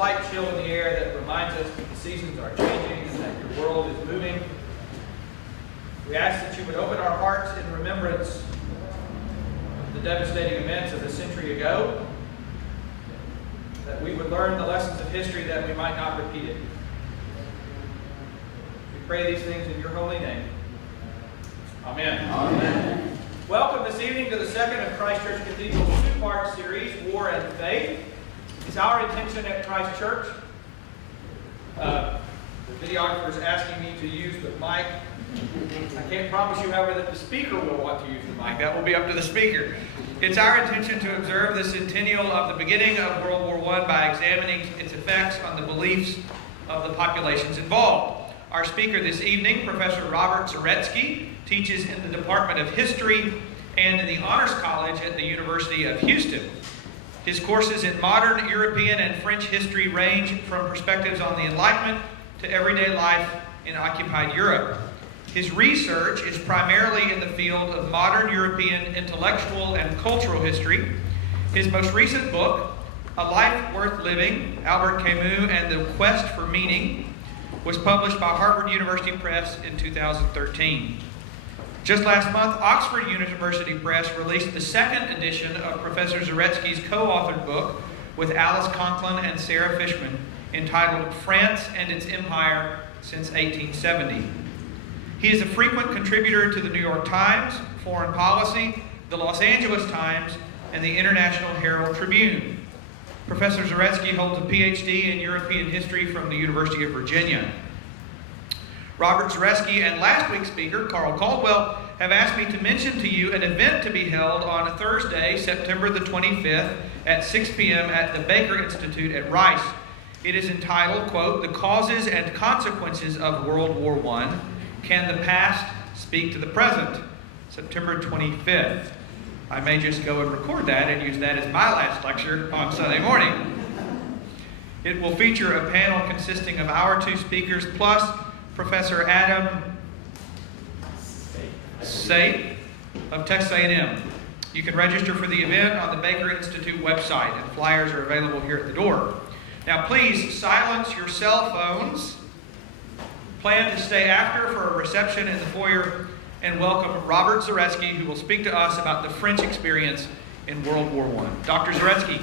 slight chill in the air that reminds us that the seasons are changing and that your world is moving. We ask that you would open our hearts in remembrance of the devastating events of a century ago, that we would learn the lessons of history that we might not repeat it. We pray these things in your holy name. Amen. Amen. Welcome this evening to the second of Christ Church Cathedral's two-part series, War and Faith. It's our intention at Christ Church. The videographer is asking me to use the mic. I can't promise you, however, that the speaker will want to use the mic. That will be up to the speaker. It's our intention to observe the centennial of the beginning of World War I by examining its effects on the beliefs of the populations involved. Our speaker this evening, Professor Robert Zaretsky, teaches in the Department of History and in the Honors College at the University of Houston. His courses in modern European and French history range from perspectives on the Enlightenment to everyday life in occupied Europe. His research is primarily in the field of modern European intellectual and cultural history. His most recent book, A Life Worth Living, Albert Camus and the Quest for Meaning, was published by Harvard University Press in 2013. Just last month, Oxford University Press released the second edition of Professor Zaretsky's co-authored book with Alice Conklin and Sarah Fishman, entitled France and Its Empire Since 1870. He is a frequent contributor to the New York Times, Foreign Policy, the Los Angeles Times, and the International Herald Tribune. Professor Zaretsky holds a PhD in European history from the University of Virginia. Robert Zaretsky and last week's speaker, Carl Caldwell, have asked me to mention to you an event to be held on Thursday, September the 25th at 6 p.m. at the Baker Institute at Rice. It is entitled, quote, The Causes and Consequences of World War I. Can the Past Speak to the Present? September 25th. I may just go and record that and use that as my last lecture on Sunday morning. It will feature a panel consisting of our two speakers plus Professor Adam Sate of Texas A&M. You can register for the event on the Baker Institute website, and flyers are available here at the door. Now please silence your cell phones. Plan to stay after for a reception in the foyer, and welcome Robert Zaretsky, who will speak to us about the French experience in World War I. Dr. Zaretsky.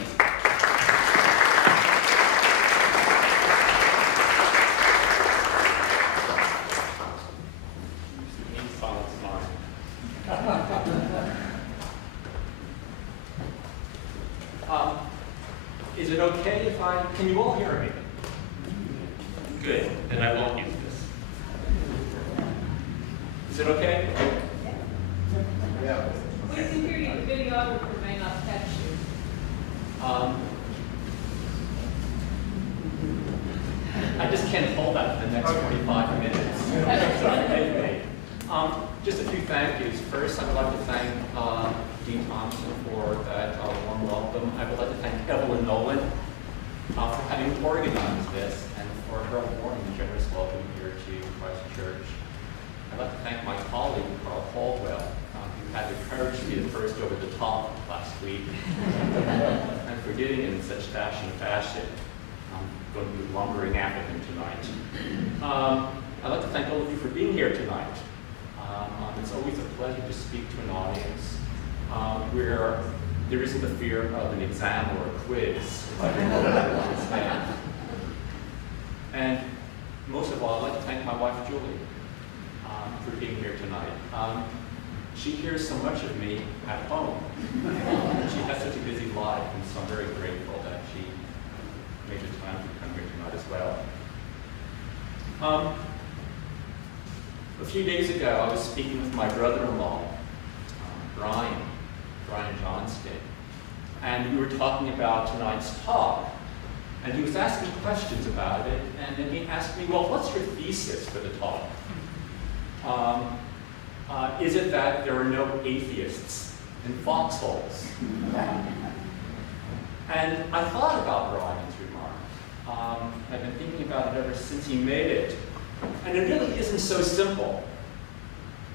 Is it okay if can you all hear me? Good, then I won't use this. Is it okay? Yeah. We can hear you. The videographer may not catch you. I just can't hold that for the next 45 minutes. Sorry. Just a few thank yous. First, I would like to thank Dean Thompson for that warm welcome. I would like to thank Evelyn Nolan for having organized this and for her warm and generous welcome here to Christ Church. I'd like to thank my colleague, Carl Caldwell, who had the courage to be the first over the top last week, and for getting in such fashion. I'm going to be lumbering after him tonight. I'd like to thank all of you for being here tonight. It's always a pleasure to speak to an audience where there isn't the fear of an exam or a quiz. And most of all, I'd like to thank my wife, Julie, for being here tonight. She hears so much of me at home. She has such a busy life, and so I'm very grateful that she made the time to come here tonight as well. A few days ago, I was speaking with my brother-in-law, Brian Johnston, and we were talking about tonight's talk, and he was asking questions about it, and then he asked me, well, what's your thesis for the talk? Is it that there are no atheists in foxholes? And I thought about Brian's remark. I've been thinking about it ever since he made it. And it really isn't so simple,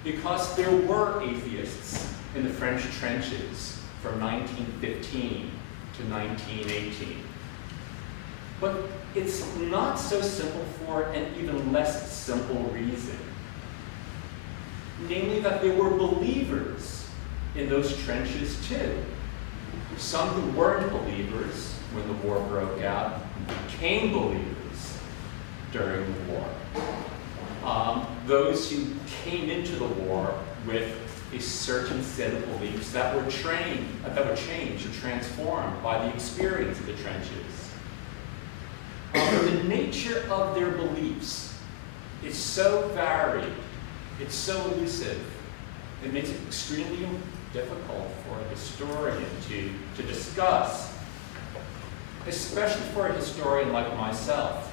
because there were atheists in the French trenches from 1915 to 1918. But it's not so simple for an even less simple reason. Namely that there were believers in those trenches too. Some who weren't believers when the war broke out became believers during the war. Those who came into the war with a certain set of beliefs that were changed or transformed by the experience of the trenches. The nature of their beliefs is so varied, it's so elusive, it makes it extremely difficult for a historian to discuss, especially for a historian like myself,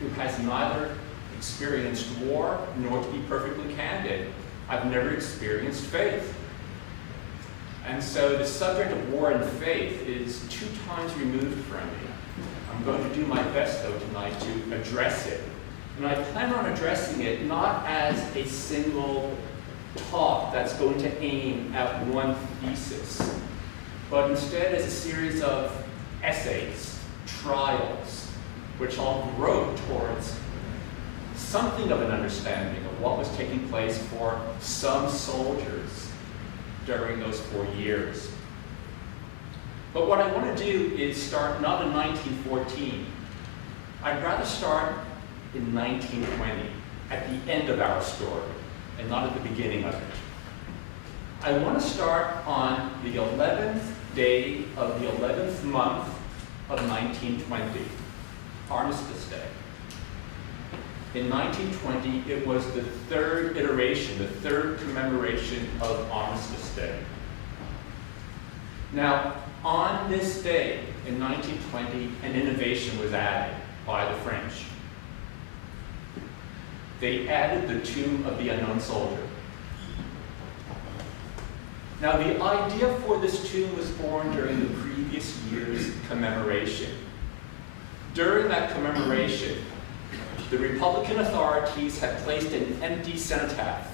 who has neither experienced war, nor, to be perfectly candid, I've never experienced faith. And so the subject of war and faith is 2 times removed from me. I'm going to do my best, though, tonight to address it. And I plan on addressing it not as a single talk that's going to aim at one thesis, but instead as a series of essays, trials, which all grow towards something of an understanding of what was taking place for some soldiers during those 4 years. But what I want to do is start not in 1914. I'd rather start in 1920, at the end of our story, and not at the beginning of it. I want to start on the 11th day of the 11th month of 1920, Armistice Day. In 1920, it was the 3rd iteration, the 3rd commemoration of Armistice Day. Now, on this day in 1920, an innovation was added by the French. They added the tomb of the unknown soldier. Now, the idea for this tomb was born during the previous year's commemoration. During that commemoration, the Republican authorities had placed an empty cenotaph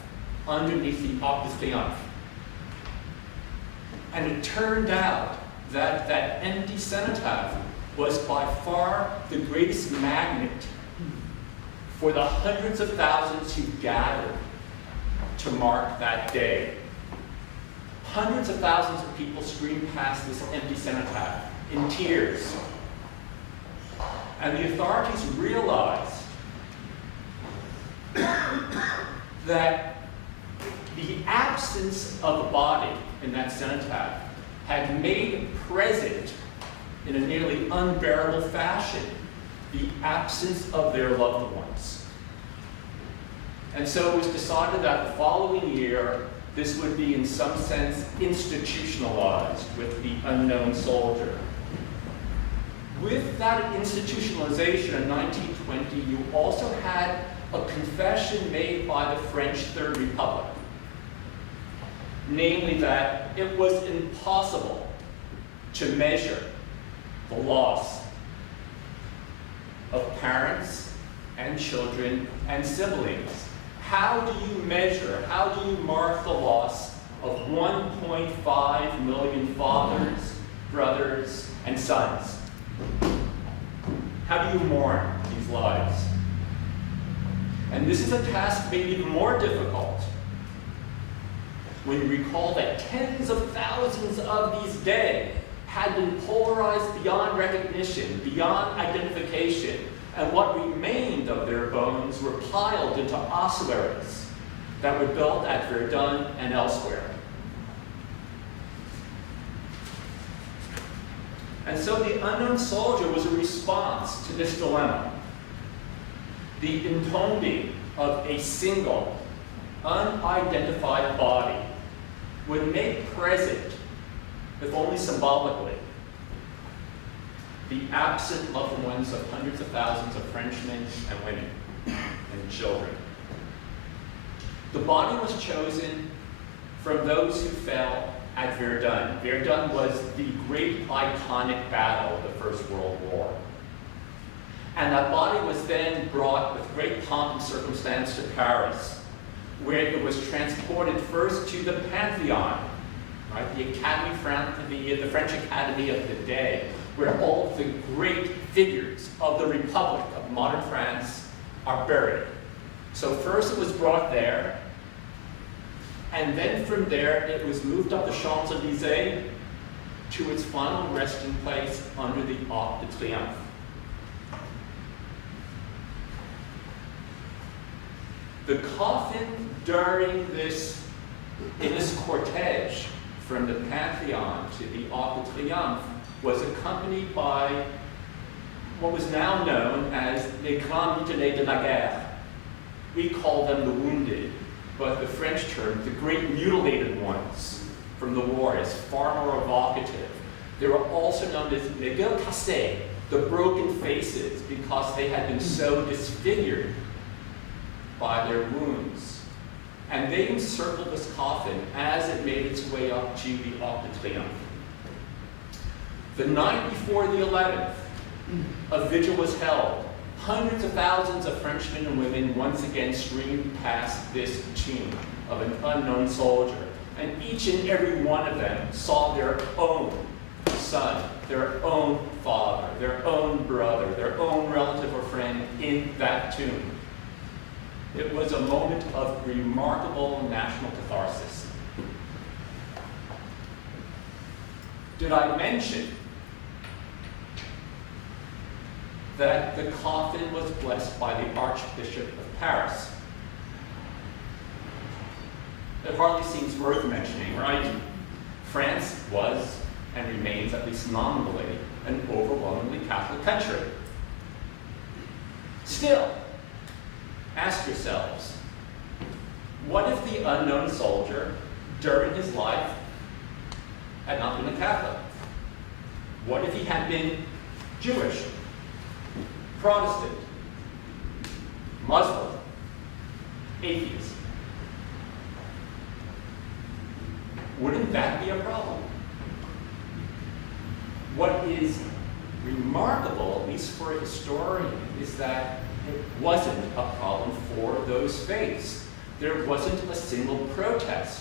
underneath the Arc de Triomphe. And it turned out that that empty cenotaph was by far the greatest magnet for the hundreds of thousands who gathered to mark that day. Hundreds of thousands of people streamed past this empty cenotaph in tears. And the authorities realized that the absence of a body in that cenotaph had made present in a nearly unbearable fashion the absence of their loved ones. And so it was decided that the following year, this would be in some sense institutionalized with the unknown soldier. With that institutionalization in 1920, you also had a confession made by the French Third Republic, namely that it was impossible to measure the loss of parents and children and siblings. How do you measure, how do you mark the loss of 1.5 million fathers, brothers, and sons? How do you mourn these lives? And this is a task made even more difficult when you recall that tens of thousands of these dead had been polarized beyond recognition, beyond identification, and what remained of their bones were piled into ossuaries that were built at Verdun and elsewhere. And so the unknown soldier was a response to this dilemma. The entombing of a single, unidentified body would make present, if only symbolically, the absent loved ones of hundreds of thousands of Frenchmen and women and children. The body was chosen from those who fell at Verdun. Verdun was the great iconic battle of the First World War. And that body was then brought with great pomp and circumstance to Paris, where it was transported first to the Pantheon, right, the French Academy of the day, where all of the great figures of the Republic of modern France are buried. So first it was brought there, and then from there it was moved up the Champs-Élysées to its final resting place under the Arc de Triomphe. The coffin during in this cortege from the Pantheon to the Arc de Triomphe was accompanied by what was now known as les grands mutilés de la guerre. We call them the wounded, but the French term, the great mutilated ones from the war, is far more evocative. They were also known as les gueules cassées, the broken faces, because they had been so disfigured by their wounds. And they encircled this coffin as it made its way up to the Arc de Triomphe. The night before the 11th, a vigil was held. Hundreds of thousands of Frenchmen and women once again streamed past this tomb of an unknown soldier. And each and every one of them saw their own son, their own father, their own brother, their own relative or friend in that tomb. It was a moment of remarkable national catharsis. Did I mention that the coffin was blessed by the Archbishop of Paris? It hardly seems worth mentioning, right? France was and remains, at least nominally, an overwhelmingly Catholic country. Still, ask yourselves, what if the unknown soldier, during his life, had not been a Catholic? What if he had been Jewish, Protestant, Muslim, atheist? Wouldn't that be a problem? What is remarkable, at least for a historian, is that it wasn't a problem for those faiths. There wasn't a single protest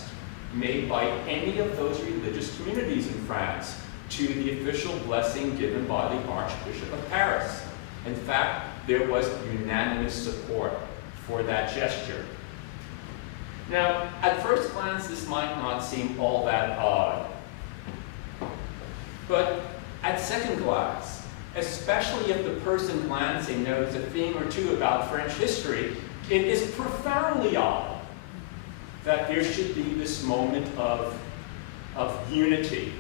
made by any of those religious communities in France to the official blessing given by the Archbishop of Paris. In fact, there was unanimous support for that gesture. Now, at first glance, this might not seem all that odd. But at second glance, especially if the person glancing knows a thing or two about French history, it is profoundly odd that there should be this moment of unity,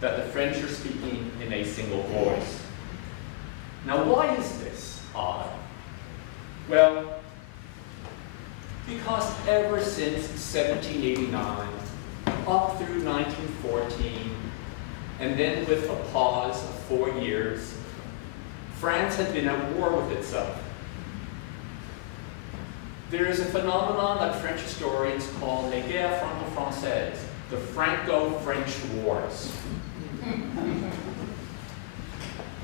that the French are speaking in a single voice. Now, why is this odd? Well, because ever since 1789, up through 1914, and then with a pause of 4 years, France had been at war with itself. There is a phenomenon that French historians call les guerres franco-françaises, the Franco-French Wars.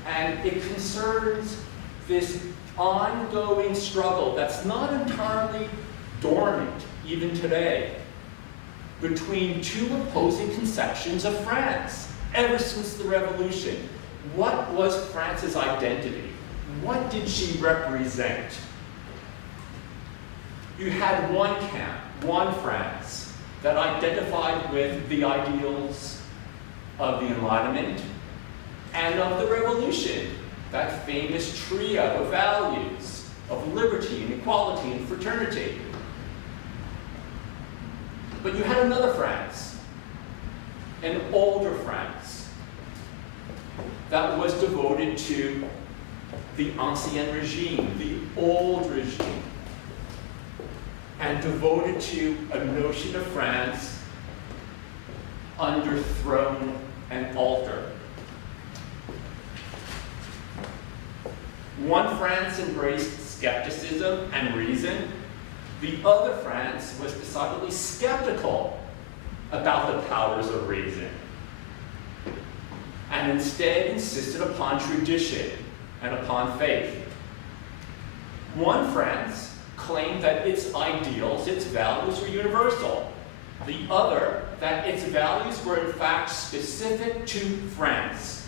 And it concerns this ongoing struggle that's not entirely dormant, even today, between two opposing conceptions of France ever since the Revolution. What was France's identity? What did she represent? You had one camp, one France, that identified with the ideals of the Enlightenment and of the Revolution, that famous trio of values of liberty and equality and fraternity. But you had another France, an older France, that was devoted to the ancien regime, the old regime, and devoted to a notion of France under throne and altar. One France embraced skepticism and reason. The other France was decidedly skeptical about the powers of reason, and instead insisted upon tradition and upon faith. One France claimed that its ideals, its values were universal. The other, that its values were in fact specific to France.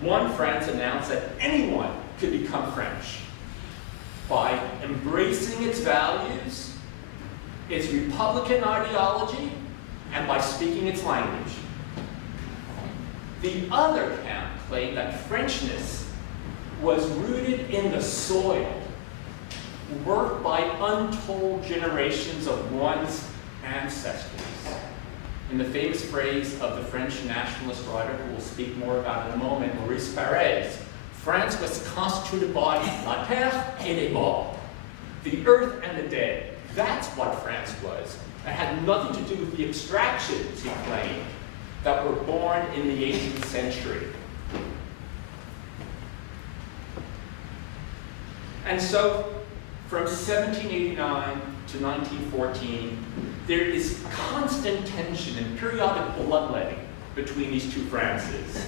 One, France announced that anyone could become French by embracing its values, its republican ideology, and by speaking its language. The other camp claimed that Frenchness was rooted in the soil, worked by untold generations of one's ancestors. In the famous phrase of the French nationalist writer who will speak more about in a moment, Mourir, France was constituted by la terre et les morts, the earth and the dead. That's what France was. It had nothing to do with the abstractions, he claimed, that were born in the 18th century. And so, from 1789 to 1914, there is constant tension and periodic bloodletting between these two Frances.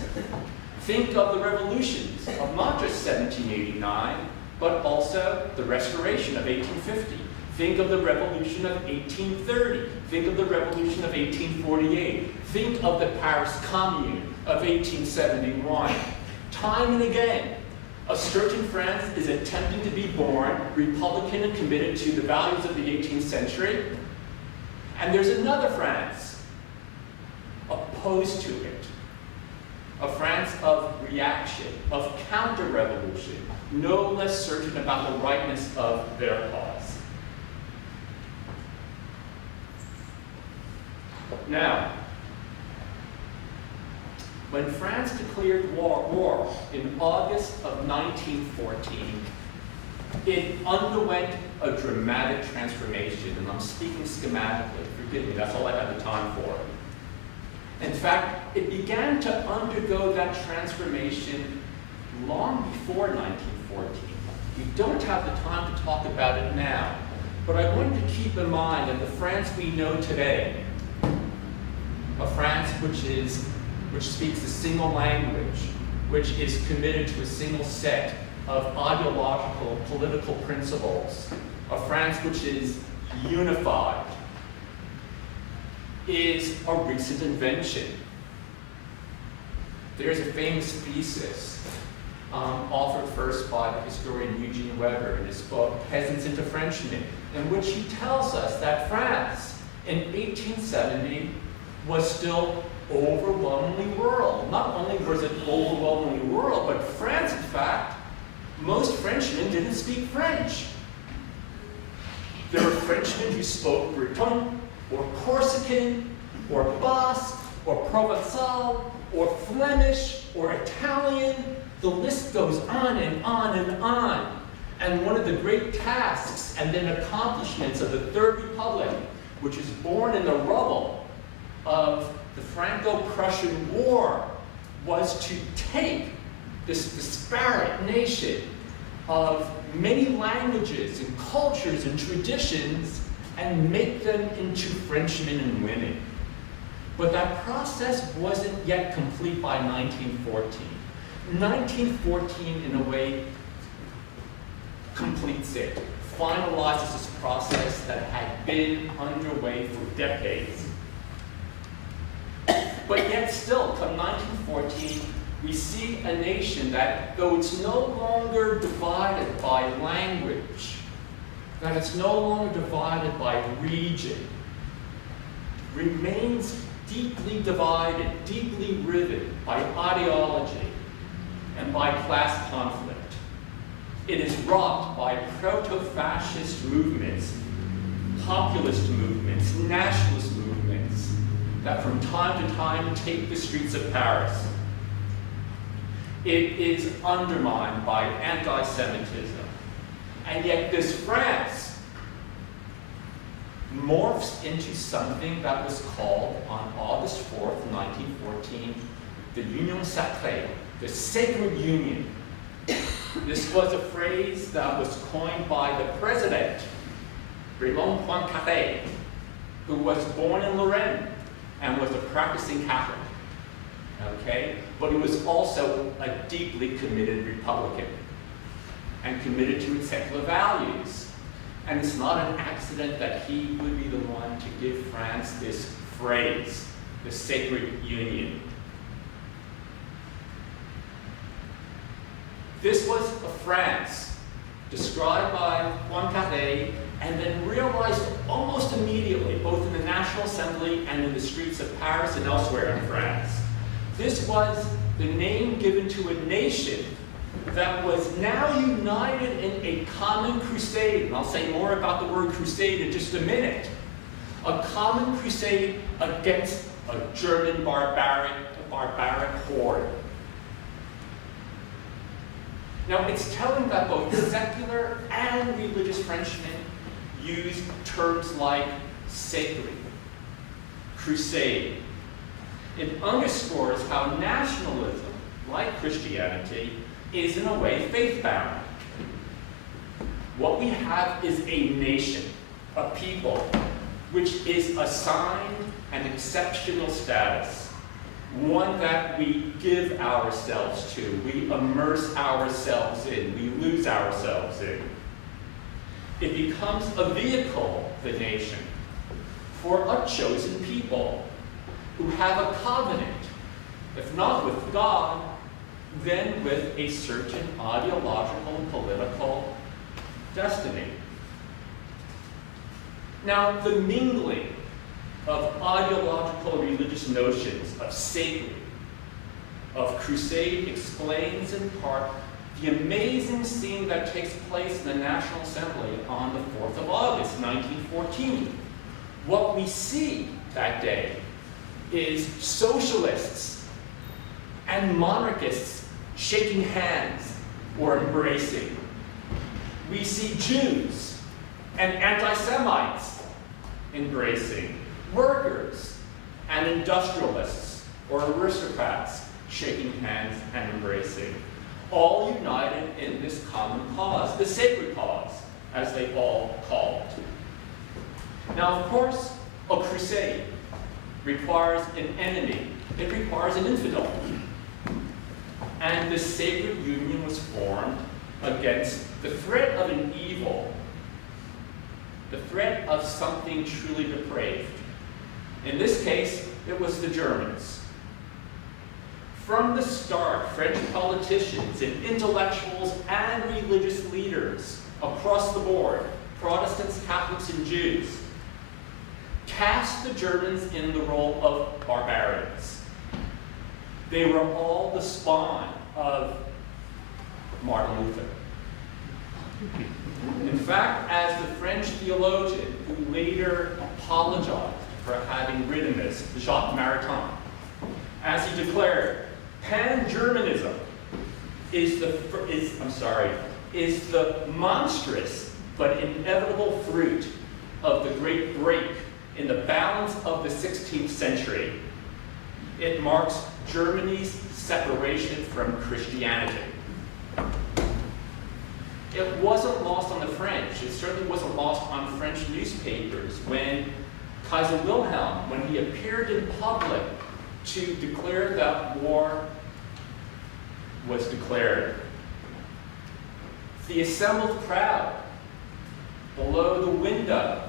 Think of the revolutions of not just 1789, but also the Restoration of 1850. Think of the Revolution of 1830. Think of the Revolution of 1848. Think of the Paris Commune of 1871. Time and again, a certain France is attempting to be born, republican and committed to the values of the 18th century, and there's another France opposed to it. A France of reaction, of counter-revolution, no less certain about the rightness of their cause. Now, when France declared war in August of 1914, it underwent a dramatic transformation, and I'm speaking schematically, forgive me, that's all I have the time for. In fact, it began to undergo that transformation long before 1914. We don't have the time to talk about it now, but I want you to keep in mind that the France we know today, a France which speaks a single language, which is committed to a single set of ideological, political principles, a France which is unified, is a recent invention. There's a famous thesis authored first by the historian Eugene Weber in his book, Peasants into Frenchmen, in which he tells us that France in 1870 was still overwhelmingly rural. Not only was it overwhelmingly rural, but France, in fact, most Frenchmen didn't speak French. There were Frenchmen who spoke Breton, or Corsican, or Basque, or Provençal, or Flemish, or Italian. The list goes on and on and on. And one of the great tasks and then accomplishments of the Third Republic, which is born in the rubble of the Franco-Prussian War, was to take this disparate nation of many languages and cultures and traditions and make them into Frenchmen and women. But that process wasn't yet complete by 1914. 1914, in a way, completes it, finalizes this process that had been underway for decades. But yet still, come 1914, we see a nation that, though it's no longer divided by language, that it's no longer divided by region, remains deeply divided, deeply riveted by ideology and by class conflict. It is rocked by proto-fascist movements, populist movements, nationalist movements that from time to time take the streets of Paris. It is undermined by anti-Semitism. And yet this France morphs into something that was called, on August 4th, 1914, the Union Sacrée, the Sacred Union. This was a phrase that was coined by the president, Raymond Poincaré, who was born in Lorraine and was a practicing Catholic. Okay? But he was also a deeply committed Republican and committed to its secular values. And it's not an accident that he would be the one to give France this phrase, the sacred union. This was a France described by Poincaré and then realized almost immediately, both in the National Assembly and in the streets of Paris and elsewhere in France. This was the name given to a nation that was now united in a common crusade. And I'll say more about the word crusade in just a minute. A common crusade against a German barbaric horde. Now, it's telling that both secular and religious Frenchmen use terms like sacred, crusade. It underscores how nationalism, like Christianity, is in a way faith-bound. What we have is a nation, a people, which is assigned an exceptional status, one that we give ourselves to, we immerse ourselves in, we lose ourselves in. It becomes a vehicle, the nation, for a chosen people who have a covenant, if not with God, then with a certain ideological and political destiny. Now, the mingling of ideological and religious notions of sacred, of crusade explains in part the amazing scene that takes place in the National Assembly on the 4th of August, 1914. What we see that day is socialists and monarchists shaking hands or embracing. We see Jews and anti-Semites embracing, workers and industrialists or aristocrats shaking hands and embracing, all united in this common cause, the sacred cause, as they all call it. Now, of course, a crusade requires an enemy. It requires an infidel. And the sacred union was formed against the threat of an evil, the threat of something truly depraved. In this case, it was the Germans. From the start, French politicians and intellectuals and religious leaders across the board, Protestants, Catholics, and Jews, cast the Germans in the role of barbarians. They were all the spawn of Martin Luther. In fact, as the French theologian who later apologized for having written this, Jacques Maritain, as he declared, pan-Germanism is the monstrous but inevitable fruit of the great break in the balance of the 16th century. It marks Germany's separation from Christianity. It wasn't lost on the French. It certainly wasn't lost on French newspapers when Kaiser Wilhelm, when he appeared in public to declare that war was declared. The assembled crowd below the window,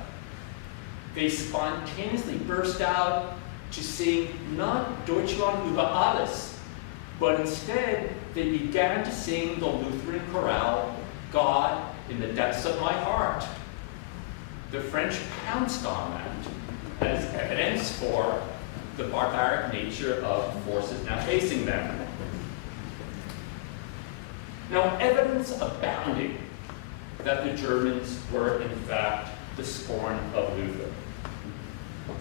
they spontaneously burst out to sing not Deutschland über alles, but instead they began to sing the Lutheran chorale, God in the depths of my heart. The French pounced on that as evidence for the barbaric nature of forces now facing them. Now, evidence abounding that the Germans were, in fact, the scorn of Luther.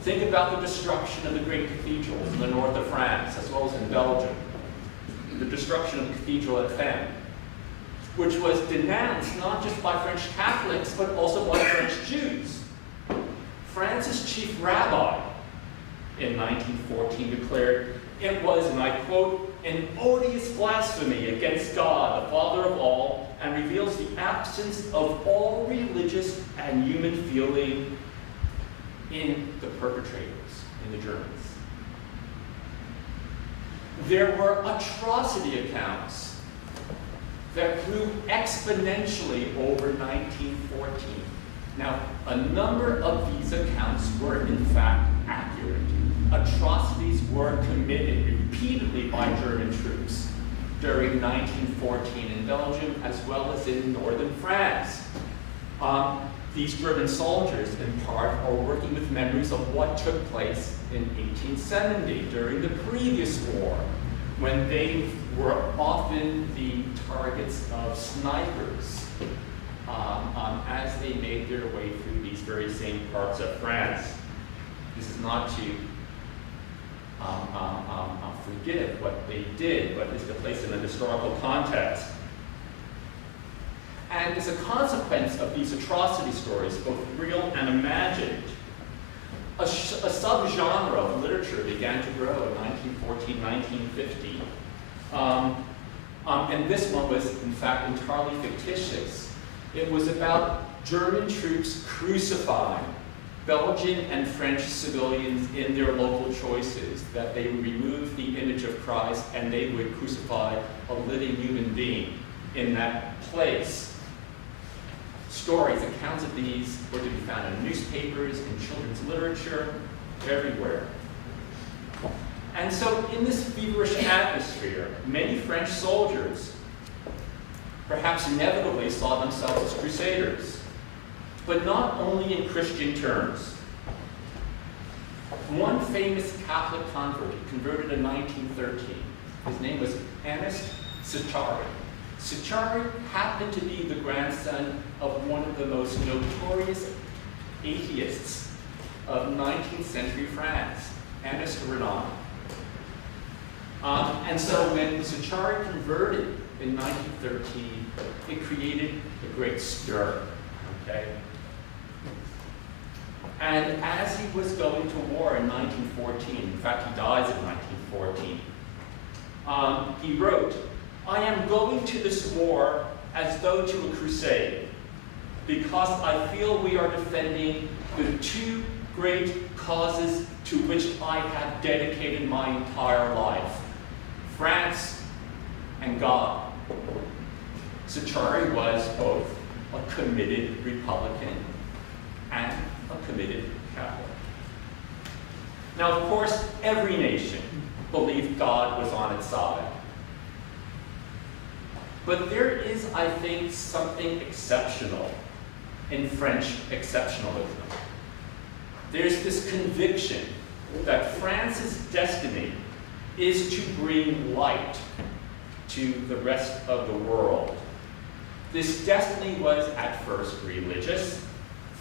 Think about the destruction of the great cathedrals in the north of France, as well as in Belgium. The destruction of the cathedral at Phem, which was denounced not just by French Catholics, but also by French Jews. France's chief rabbi in 1914 declared it was, and I quote, an odious blasphemy against God, the Father of all, and reveals the absence of all religious and human feeling in the perpetrators, in the Germans. There were atrocity accounts that grew exponentially over 1914. Now, a number of these accounts were in fact accurate. Atrocities were committed repeatedly by German troops during 1914 in Belgium as well as in northern France. These German soldiers, in part, are working with memories of what took place in 1870 during the previous war, when they were often the targets of snipers as they made their way through these very same parts of France. This is not to forgive what they did, but is to place in a historical context. And as a consequence of these atrocity stories, both real and imagined, a subgenre of literature began to grow in 1914, 1950. And this one was, in fact, entirely fictitious. It was about German troops crucifying Belgian and French civilians in their local choices, that they would remove the image of Christ and they would crucify a living human being in that place. Stories, accounts of these were to be found in newspapers, in children's literature, everywhere. And so in this feverish atmosphere, many French soldiers perhaps inevitably saw themselves as crusaders, but not only in Christian terms. One famous Catholic convert converted in 1913. His name was Ernest Sachari. Sachari happened to be the grandson of one of the most notorious atheists of 19th century France, Ernest Renan. And so when Sachari converted in 1913, it created a great stir, okay? And as he was going to war in 1914, in fact, he dies in 1914, he wrote, "I am going to this war as though to a crusade, because I feel we are defending the two great causes to which I have dedicated my entire life, France and God." Sachari was both a committed Republican and a committed Catholic. Now, of course, every nation believed God was on its side. But there is, I think, something exceptional in French exceptionalism. There's this conviction that France's destiny is to bring light to the rest of the world. This destiny was at first religious.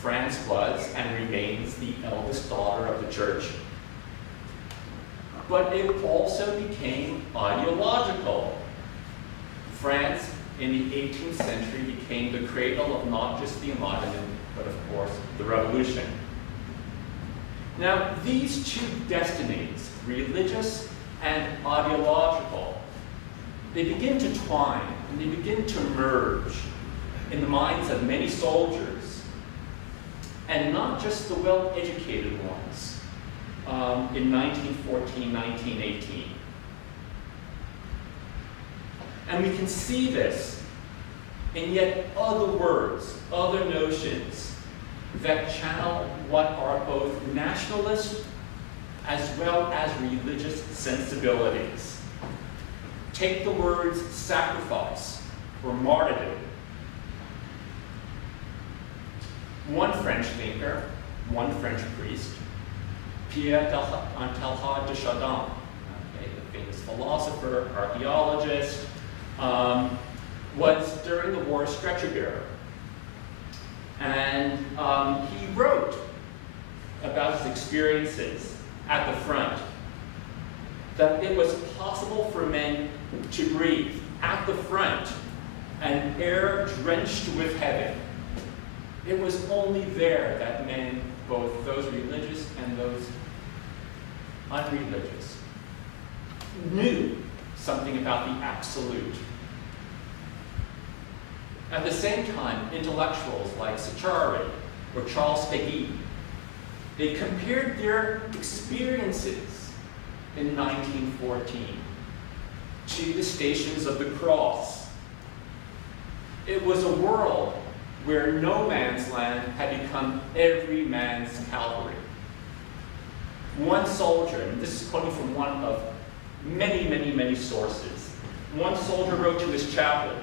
France was and remains the eldest daughter of the church. But it also became ideological. France, in the 18th century, became the cradle of not just the Enlightenment, but of course, the Revolution. Now, these two destinies, religious and ideological, they begin to twine and they begin to merge in the minds of many soldiers, and not just the well-educated ones in 1914, 1918. And we can see this in yet other words, other notions that channel what are both nationalist as well as religious sensibilities. Take the words sacrifice or martyrdom. One French thinker, one French priest, Pierre Teilhard de Chardin, the famous philosopher, archaeologist, was during the war a stretcher bearer. And he wrote about his experiences at the front, that it was possible for men to breathe at the front an air drenched with heaven. It was only there that men, both those religious and those unreligious, knew something about the absolute. At the same time, intellectuals like Sachari or Charles Péguy, they compared their experiences in 1914 to the Stations of the Cross. It was a world where no man's land had become every man's cavalry. One soldier, and this is quoting from one of many, many, many sources. One soldier wrote to his chaplain,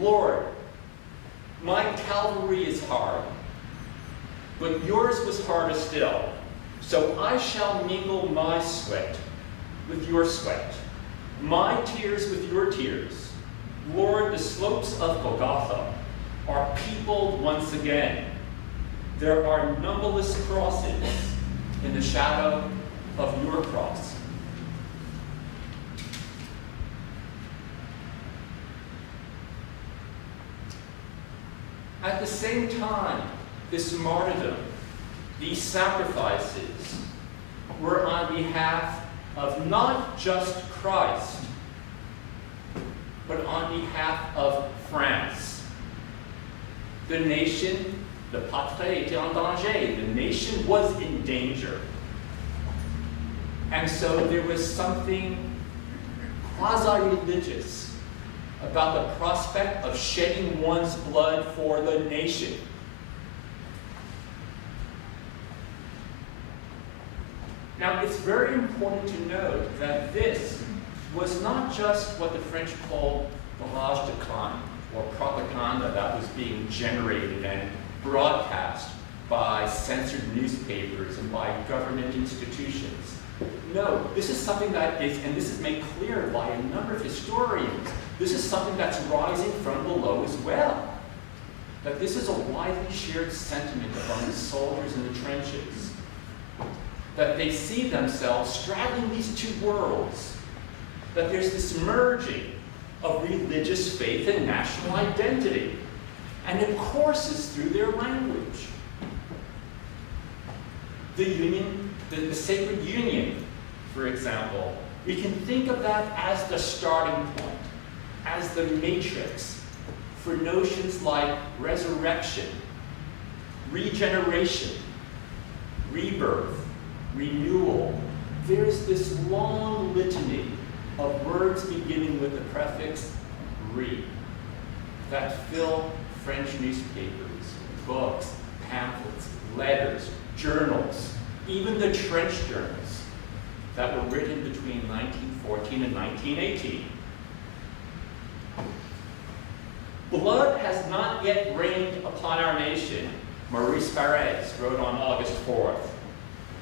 "Lord, my cavalry is hard, but yours was harder still. So I shall mingle my sweat with your sweat, my tears with your tears. Lord, the slopes of Golgotha are peopled once again. There are numberless crosses in the shadow of your cross." At the same time, this martyrdom, these sacrifices, were on behalf of not just Christ, but on behalf of France. The nation, the patrie était en danger. The nation was in danger. And so there was something quasi-religious about the prospect of shedding one's blood for the nation. Now, it's very important to note that this was not just what the French called barrage de crime, or propaganda that was being generated and broadcast by censored newspapers and by government institutions. No, this is something that is, and this is made clear by a number of historians, this is something that's rising from below as well. That this is a widely shared sentiment among the soldiers in the trenches. That they see themselves straddling these two worlds. That there's this merging of religious faith and national identity. And it courses through their language. The union, the sacred union, for example, we can think of that as the starting point, as the matrix for notions like resurrection, regeneration, rebirth, renewal. There's this long litany of words beginning with the prefix re that fill French newspapers, books, pamphlets, letters, journals, even the trench journals that were written between 1914 and 1918. Blood has not yet rained upon our nation, Maurice Barrès wrote on August 4th,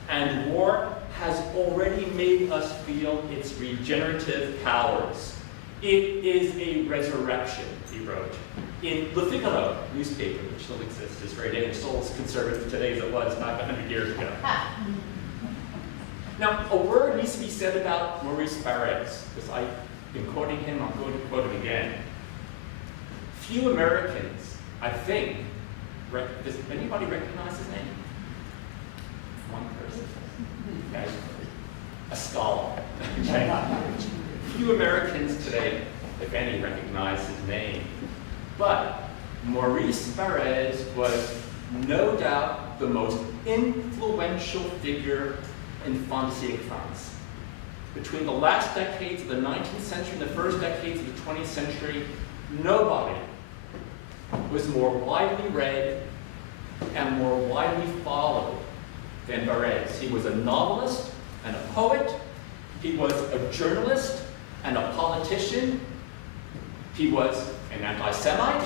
and war has already made us feel its regenerative powers. It is a resurrection, he wrote, in Le Figaro newspaper, which still exists this very day, and still as conservative today as it was not 100 years ago. Now, a word needs to be said about Maurice Barrès, because I've been quoting him, I'm going to quote him again. Few Americans, I think, does anybody recognize his name? One person. Okay. A scholar. Okay. Few Americans today, if any, recognize his name. But Maurice Barrès was no doubt the most influential figure in Fantaisie France. Between the last decades of the 19th century and the first decades of the 20th century, nobody was more widely read and more widely followed than Barrès. He was a novelist and a poet. He was a journalist and a politician. He was an anti-Semite.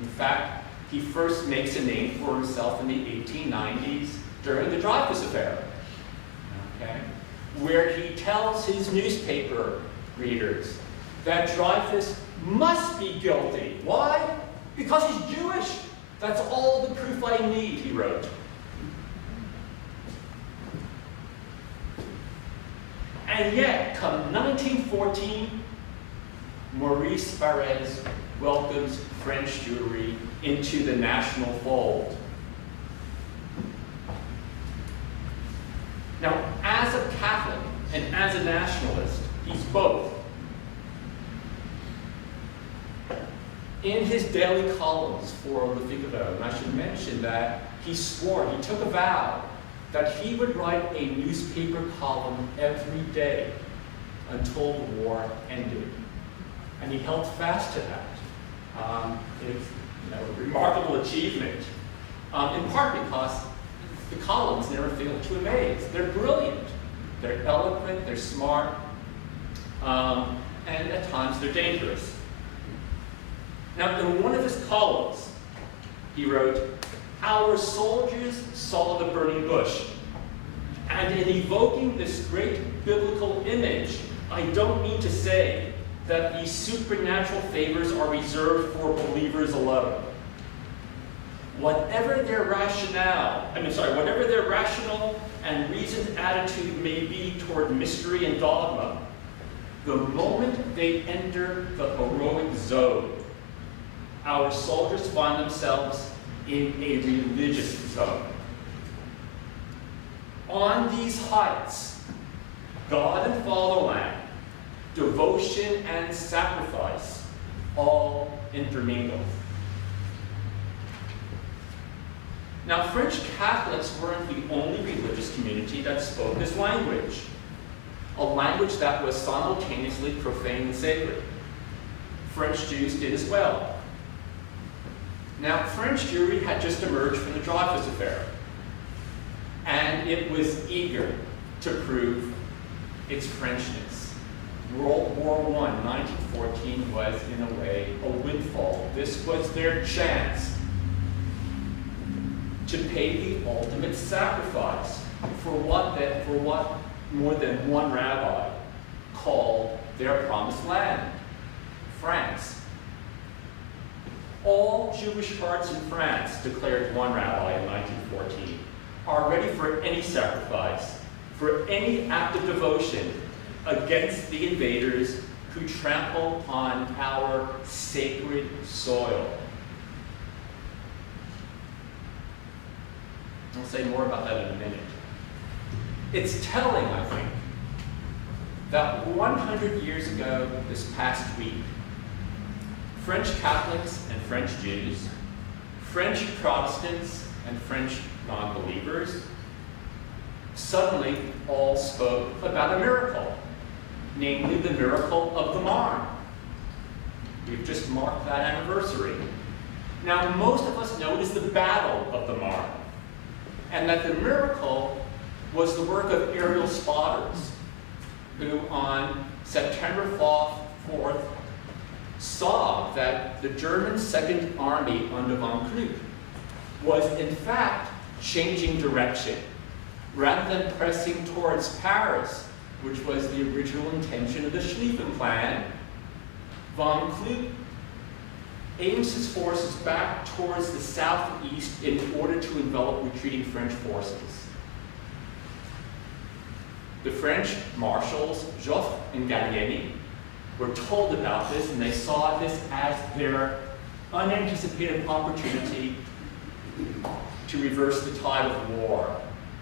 In fact, he first makes a name for himself in the 1890s during the Dreyfus Affair, okay, where he tells his newspaper readers that Dreyfus must be guilty. Why? Because he's Jewish. That's all the proof I need, he wrote. And yet, come 1914, Maurice Barrès welcomes French Jewry into the national fold. Now, as a Catholic and as a nationalist, he's both. In his daily columns for Le Figaro, and I should mention that he swore, he took a vow, that he would write a newspaper column every day until the war ended. And he held fast to that. a remarkable achievement, in part because the columns never fail to amaze. They're brilliant, they're eloquent, they're smart, and at times they're dangerous. Now, in one of his columns, he wrote, "Our soldiers saw the burning bush, and in evoking this great biblical image, I don't mean to say that these supernatural favors are reserved for believers alone. Whatever their rational and reasoned attitude may be toward mystery and dogma, the moment they enter the heroic zone, our soldiers find themselves in a religious zone. On these heights, God and fatherland, devotion and sacrifice, all intermingle." Now, French Catholics weren't the only religious community that spoke this language, a language that was simultaneously profane and sacred. French Jews did as well. Now, French Jewry had just emerged from the Dreyfus affair, and it was eager to prove its Frenchness. World War I, 1914, was in a way a windfall. This was their chance to pay the ultimate sacrifice for what more than one rabbi called their promised land, France. All Jewish hearts in France, declared one rabbi in 1914, are ready for any sacrifice, for any act of devotion against the invaders who trample on our sacred soil. I'll say more about that in a minute. It's telling, I think, that 100 years ago this past week, French Catholics and French Jews, French Protestants and French non-believers, suddenly all spoke about a miracle, namely the miracle of the Marne. We've just marked that anniversary. Now, most of us know it as the Battle of the Marne, and that the miracle was the work of aerial spotters who on September 4th saw that the German Second Army under von Kluge was in fact changing direction. Rather than pressing towards Paris, which was the original intention of the Schlieffen Plan, von Kluge aims his forces back towards the southeast in order to envelop retreating French forces. The French marshals, Joffre and Gallieni, were told about this, and they saw this as their unanticipated opportunity to reverse the tide of war.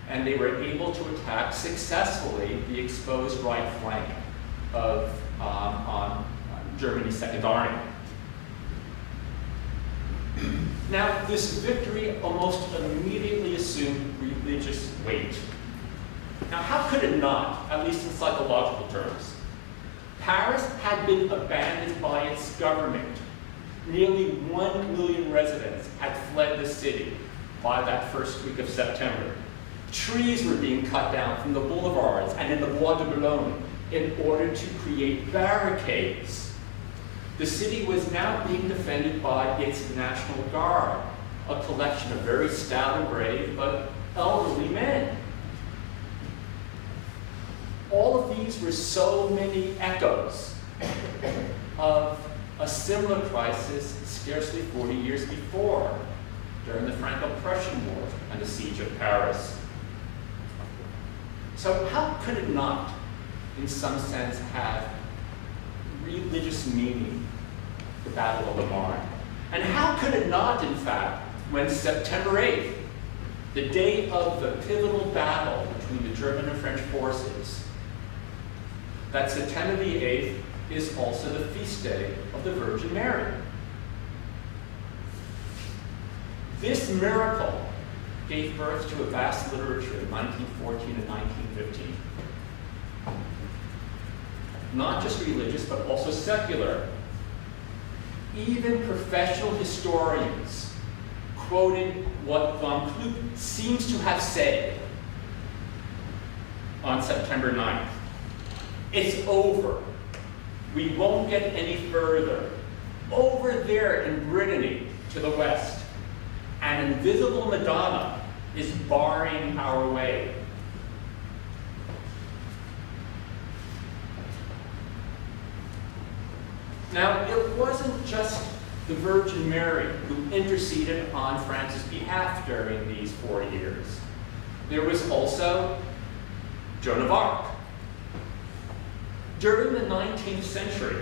And they were able to attack successfully the exposed right flank of Germany's Second Army. Now, this victory almost immediately assumed religious weight. Now, how could it not, at least in psychological terms? Paris had been abandoned by its government. Nearly 1 million residents had fled the city by that first week of September. Trees were being cut down from the boulevards and in the Bois de Boulogne in order to create barricades. The city was now being defended by its National Guard, a collection of very stout and brave but elderly men. All of these were so many echoes of a similar crisis scarcely 40 years before, during the Franco-Prussian War and the siege of Paris. So how could it not, in some sense, have religious meaning, the Battle of the Marne? And how could it not, in fact, when September 8th, the day of the pivotal battle between the German and French forces, that September the 8th is also the feast day of the Virgin Mary. This miracle gave birth to a vast literature in 1914 and 1915. Not just religious, but also secular. even professional historians quoted what von Kluck seems to have said on September 9th. It's over. We won't get any further. Over there in Brittany to the west, an invisible Madonna is barring our way. Now, it wasn't just the Virgin Mary who interceded on Francis' behalf during these 4 years. There was also Joan of Arc. During the 19th century,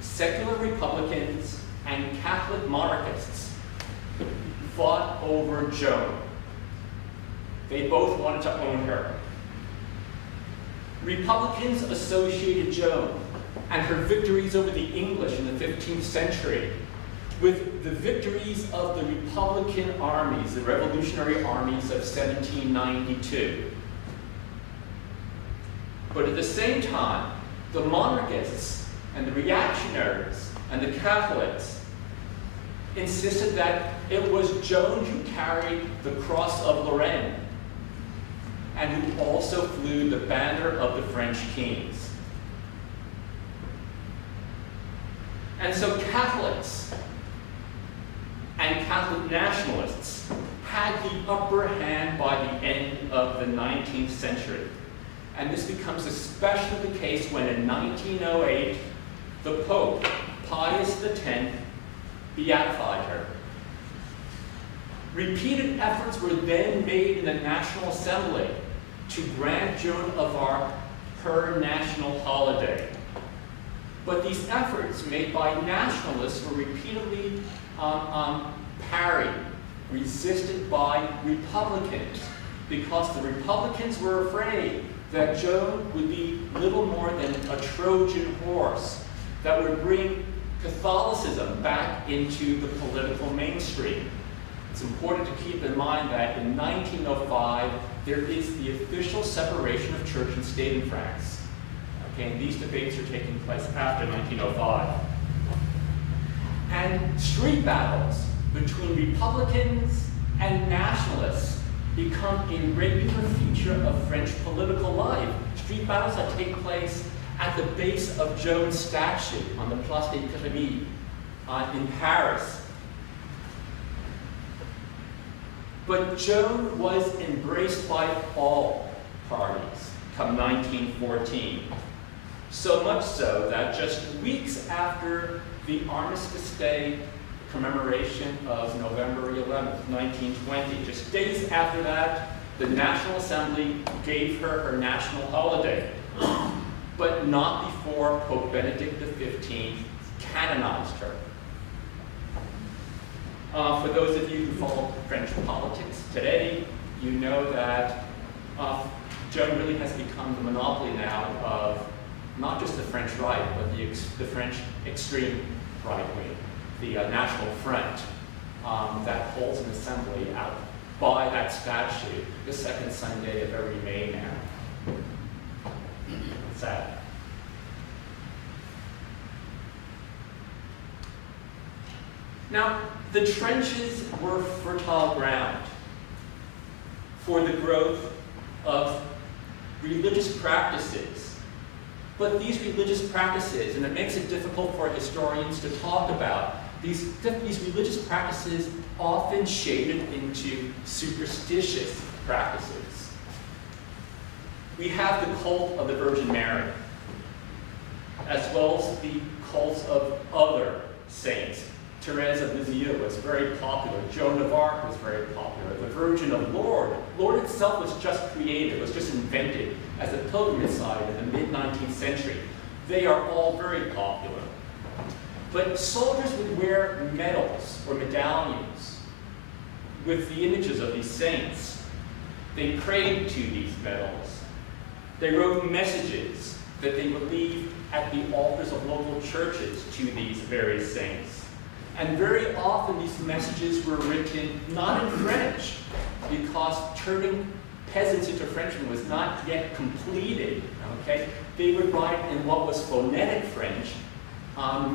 secular Republicans and Catholic monarchists fought over Joan. They both wanted to own her. Republicans associated Joan and her victories over the English in the 15th century with the victories of the Republican armies, the revolutionary armies of 1792. But at the same time, the monarchists and the reactionaries and the Catholics insisted that it was Joan who carried the cross of Lorraine and who also flew the banner of the French kings. And so Catholics and Catholic nationalists had the upper hand by the end of the 19th century. And this becomes especially the case when in 1908, the Pope, Pius X, beatified her. Repeated efforts were then made in the National Assembly to grant Joan of Arc her national holiday. But these efforts made by nationalists were repeatedly parried, resisted by Republicans, because the Republicans were afraid that Joan would be little more than a Trojan horse that would bring Catholicism back into the political mainstream. It's important to keep in mind that in 1905, there is the official separation of church and state in France. Okay, and these debates are taking place after 1905. And street battles between Republicans and nationalists become a regular feature of French political life. Street battles that take place at the base of Joan's statue on the Place des Pyrénées in Paris. But Joan was embraced by all parties come 1914. So much so that just weeks after the Armistice Day commemoration of November 11th, 1920, just days after that, the National Assembly gave her her national holiday, but not before Pope Benedict XV canonized her. For those of you who follow French politics today, you know that Joan really has become the monopoly now of not just the French right, but the French extreme right wing, the National Front, that holds an assembly out by that statue the second Sunday of every May now. It's sad. Now, the trenches were fertile ground for the growth of religious practices. But these religious practices, and it makes it difficult for historians to talk about, these religious practices often shaded into superstitious practices. We have the cult of the Virgin Mary, as well as the cults of other saints. Therese of Lisieux was very popular. Joan of Arc was very popular. The Virgin of Lourdes. Lourdes itself was just created, was just invented as a pilgrimage site in the mid-19th century. They are all very popular. But soldiers would wear medals or medallions with the images of these saints. They prayed to these medals. They wrote messages that they would leave at the altars of local churches to these various saints. And very often these messages were written not in French, because turning peasants into Frenchmen was not yet completed, okay? They would write in what was phonetic French,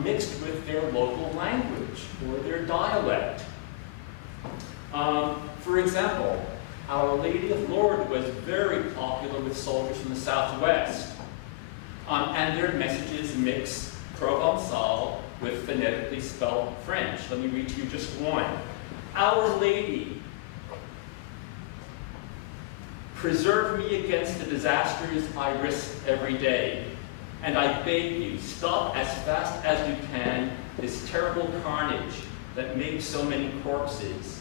mixed with their local language or their dialect. For example, Our Lady of Lourdes was very popular with soldiers from the Southwest, and their messages mix Provençal with phonetically spelled French. Let me read to you just one. Our Lady, preserve me against the disasters I risk every day. And I beg you, stop as fast as you can this terrible carnage that makes so many corpses.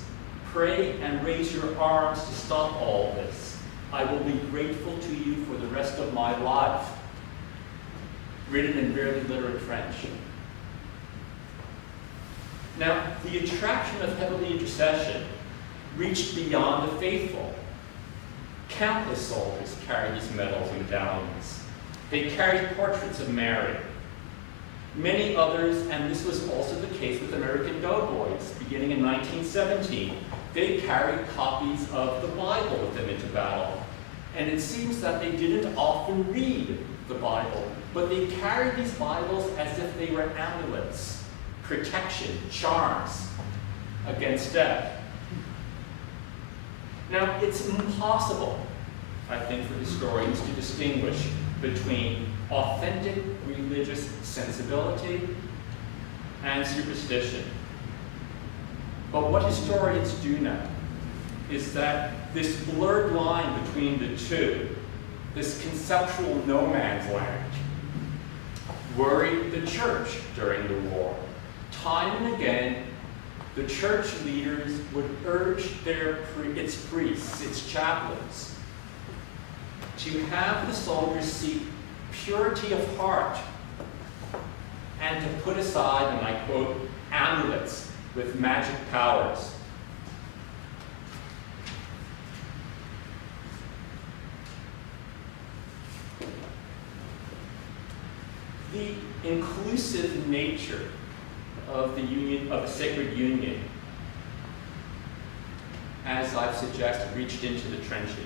Pray and raise your arms to stop all this. I will be grateful to you for the rest of my life. Written in barely literate French. Now, the attraction of heavenly intercession reached beyond the faithful. Countless soldiers carried these medals and medallions. They carried portraits of Mary. Many others, and this was also the case with American doughboys, beginning in 1917, they carried copies of the Bible with them into battle. And it seems that they didn't often read the Bible, but they carried these Bibles as if they were amulets, protection, charms against death. Now, it's impossible, I think, for historians to distinguish between authentic religious sensibility and superstition. But what historians do know is that this blurred line between the two, this conceptual no man's land, worried the church during the war. Time and again, the church leaders would urge its priests, its chaplains, to have the soldiers seek purity of heart and to put aside, and I quote, amulets with magic powers. The inclusive nature of the union, of the sacred union, as I've suggested, reached into the trenches.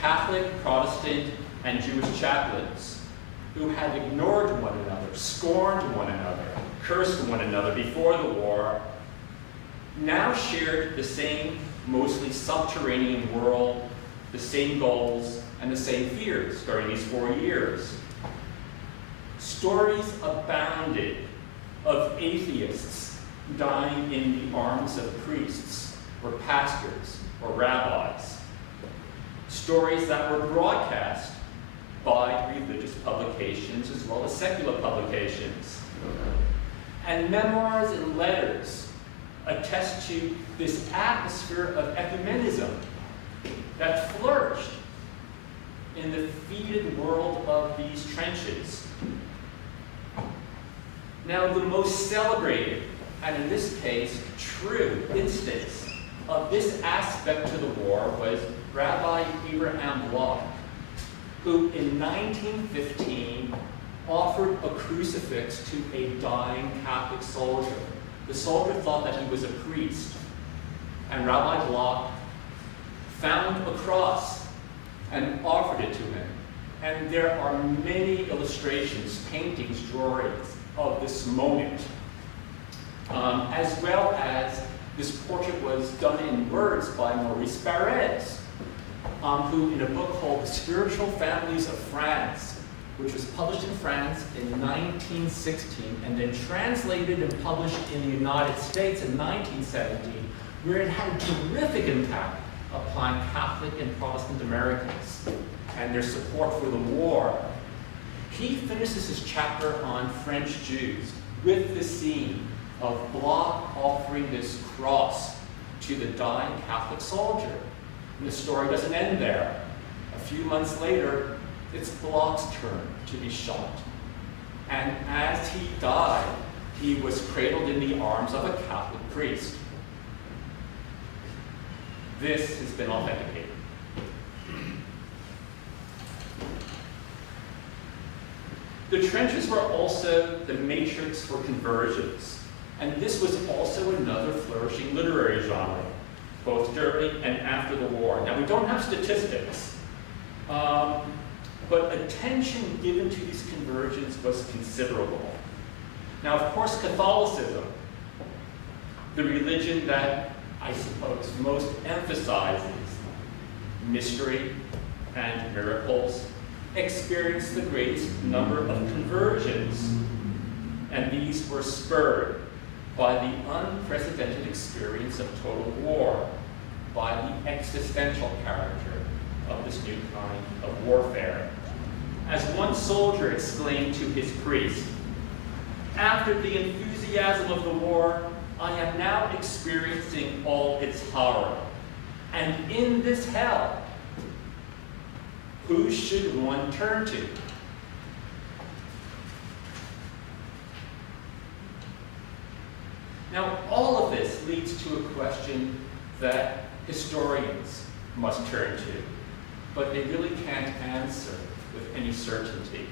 Catholic, Protestant, and Jewish chaplains who had ignored one another, scorned one another, cursed one another before the war, now shared the same, mostly subterranean world, the same goals, and the same fears during these 4 years. Stories abounded of atheists dying in the arms of priests, or pastors, or rabbis. Stories that were broadcast by religious publications as well as secular publications. And memoirs and letters attest to this atmosphere of ecumenism that flourished in the feuded world of these trenches. Now, the most celebrated, and in this case, true instance of this aspect to the war was Rabbi Abraham Bloch, who in 1915 offered a crucifix to a dying Catholic soldier. The soldier thought that he was a priest, and Rabbi Bloch found a cross and offered it to him. And there are many illustrations, paintings, drawings of this moment, as well as this portrait was done in words by Maurice Barrès, who in a book called The Spiritual Families of France, which was published in France in 1916 and then translated and published in the United States in 1917, where it had a terrific impact upon Catholic and Protestant Americans and their support for the war. He finishes his chapter on French Jews with the scene of Bloch offering this cross to the dying Catholic soldier. And the story doesn't end there. A few months later, it's Bloch's turn to be shot. And as he died, he was cradled in the arms of a Catholic priest. This has been authenticated. The trenches were also the matrix for conversions, and this was also another flourishing literary genre, both during and after the war. Now, we don't have statistics, but attention given to these conversions was considerable. Now, of course, Catholicism, the religion that I suppose most emphasizes mystery and miracles, experienced the greatest number of conversions, and these were spurred by the unprecedented experience of total war, by the existential character of this new kind of warfare. As one soldier exclaimed to his priest, "After the enthusiasm of the war, I am now experiencing all its horror. And in this hell, who should one turn to?" Now, all of this leads to a question that historians must turn to, but they really can't answer with any certainty.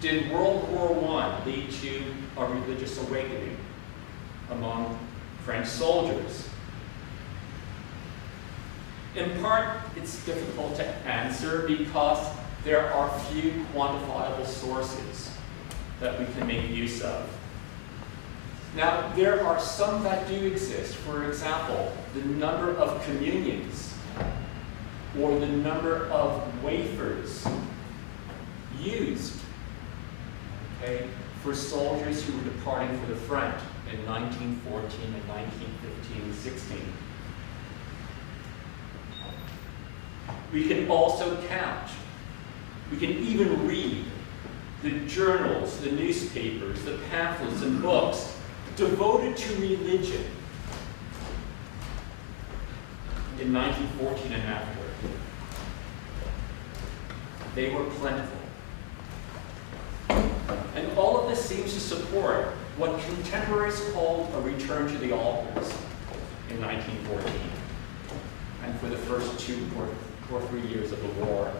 Did World War I lead to a religious awakening among French soldiers? In part, it's difficult to answer because there are few quantifiable sources that we can make use of. Now, there are some that do exist. For example, the number of communions or the number of wafers used, okay, for soldiers who were departing for the front in 1914 and 1915 and 16. We can also count, we can even read the journals, the newspapers, the pamphlets and books devoted to religion in 1914 and after. They were plentiful. And all of this seems to support what contemporaries called a return to the altars in 1914 and for the first 2 or 3 years of the war.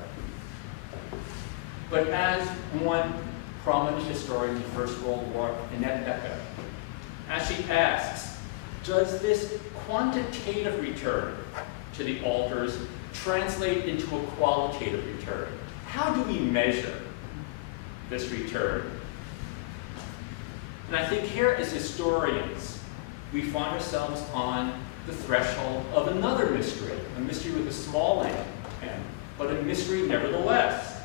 But as one prominent historian of the First World War, Annette Becker, as she asks, does this quantitative return to the altars translate into a qualitative return? How do we measure this return? And I think here as historians, we find ourselves on the threshold of another mystery, a mystery with a small m, but a mystery nevertheless.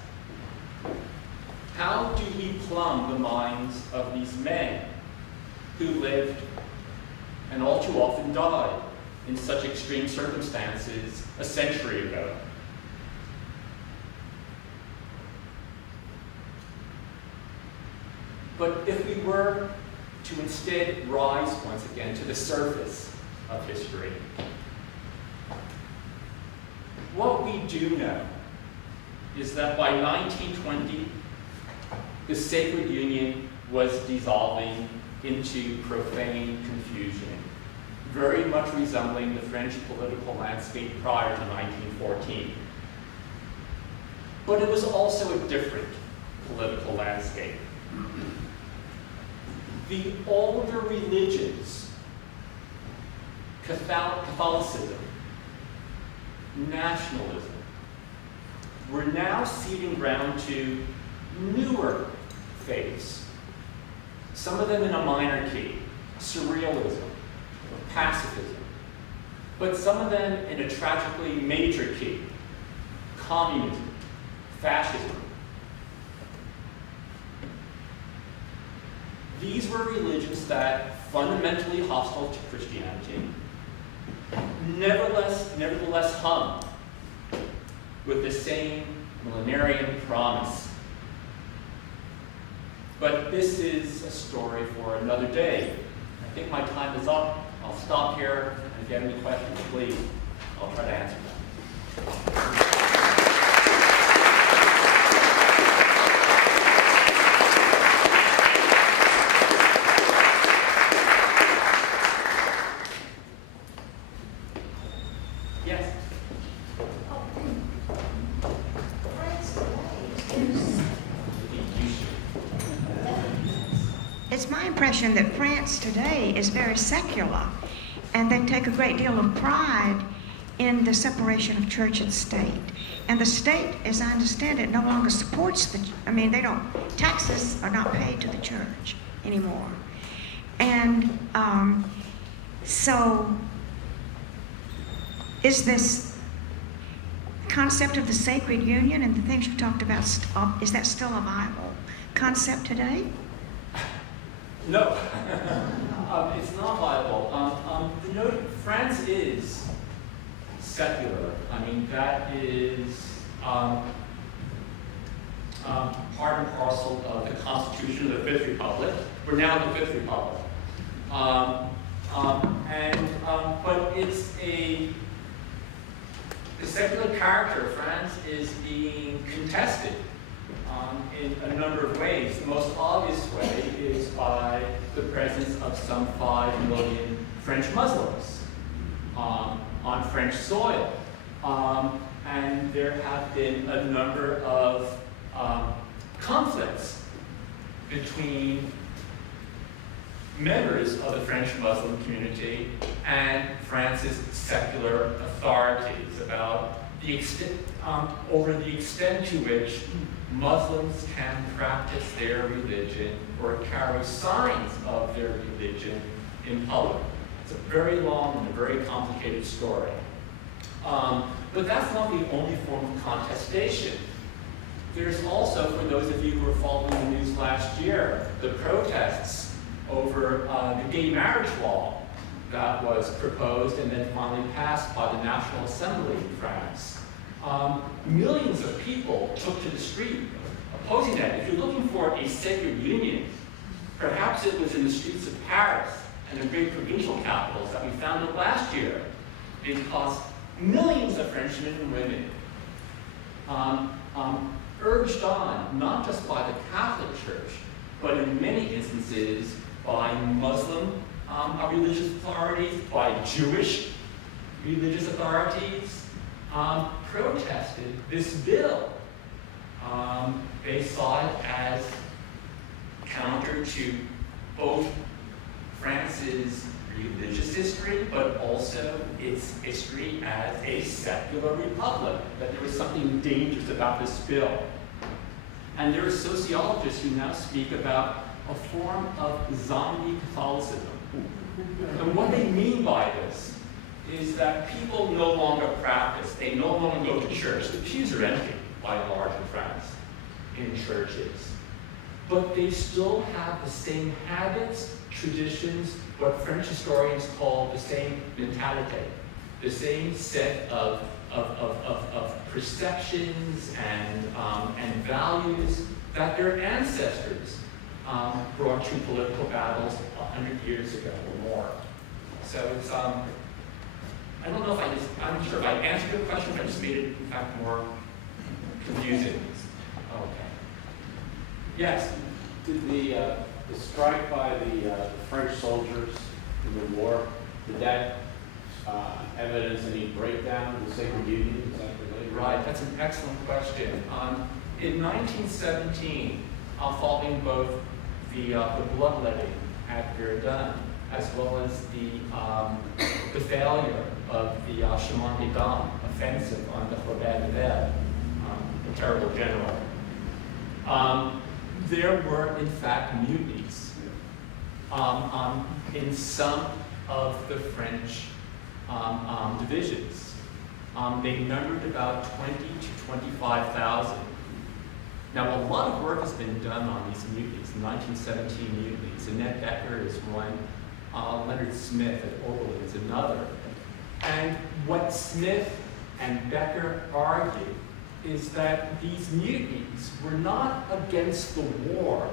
How do we plumb the minds of these men who lived and all too often died in such extreme circumstances a century ago? But if we were to instead rise once again to the surface of history, what we do know is that by 1920, the Sacred Union was dissolving into profane confusion, very much resembling the French political landscape prior to 1914. But it was also a different political landscape. The older religions, Catholicism, nationalism, were now ceding ground to newer faiths, some of them in a minor key, surrealism, pacifism, but some of them in a tragically major key, communism, fascism. These were religions that, fundamentally hostile to Christianity, nevertheless hung with the same millenarian promise. But this is a story for another day. I think my time is up. I'll stop here, and if you have any questions, please, I'll try to answer them. It's my impression that France today is very secular, and they take a great deal of pride in the separation of church and state. And the state, as I understand it, no longer supports they don't, taxes are not paid to the church anymore. And so, is this concept of the sacred union and the things you talked about, is that still a viable concept today? No, it's not viable. France is secular. I mean, that is part and parcel of the Constitution of the Fifth Republic. We're now in the Fifth Republic. But it's the secular character of France is being contested in a number of ways. The most obvious way is by the presence of some 5 million French Muslims on French soil. And there have been a number of conflicts between members of the French Muslim community and France's secular authorities about the extent, over the extent to which Muslims can practice their religion or carry signs of their religion in public. It's a very long and a very complicated story. But that's not the only form of contestation. There's also, for those of you who were following the news last year, the protests over the gay marriage law that was proposed and then finally passed by the National Assembly in France. Millions of people took to the street opposing that. If you're looking for a sacred union, perhaps it was in the streets of Paris and the great provincial capitals that we found it last year, because millions of French men and women urged on, not just by the Catholic Church, but in many instances by Muslim religious authorities, by Jewish religious authorities, protested this bill. They saw it as counter to both France's religious history, but also its history as a secular republic, that there was something dangerous about this bill. And there are sociologists who now speak about a form of zombie Catholicism. And what they mean by this is that people no longer practice, they no longer go to church. The pews are empty, by and large, in France, in churches. But they still have the same habits, traditions, what French historians call the same mentality, the same set of perceptions and values that their ancestors brought to political battles 100 years ago or more. So it's, I don't know if I'm sure if I answered your question, but I just made it, in fact, more confusing. Okay. Yes? Did the strike by the French soldiers in the war, did that evidence any breakdown of the sacred union? Is that related? Right, that's an excellent question. In 1917, following both the bloodletting at Verdun, as well as the failure of the Chemin des Dames offensive on the Robert de Nivelle, a terrible general, there were, in fact, mutinies in some of the French divisions. They numbered about 20 to 25,000. Now, a lot of work has been done on these mutinies, 1917 mutinies. Annette Becker is one, Leonard Smith at Oberlin is another. And what Smith and Becker argue is that these mutinies were not against the war,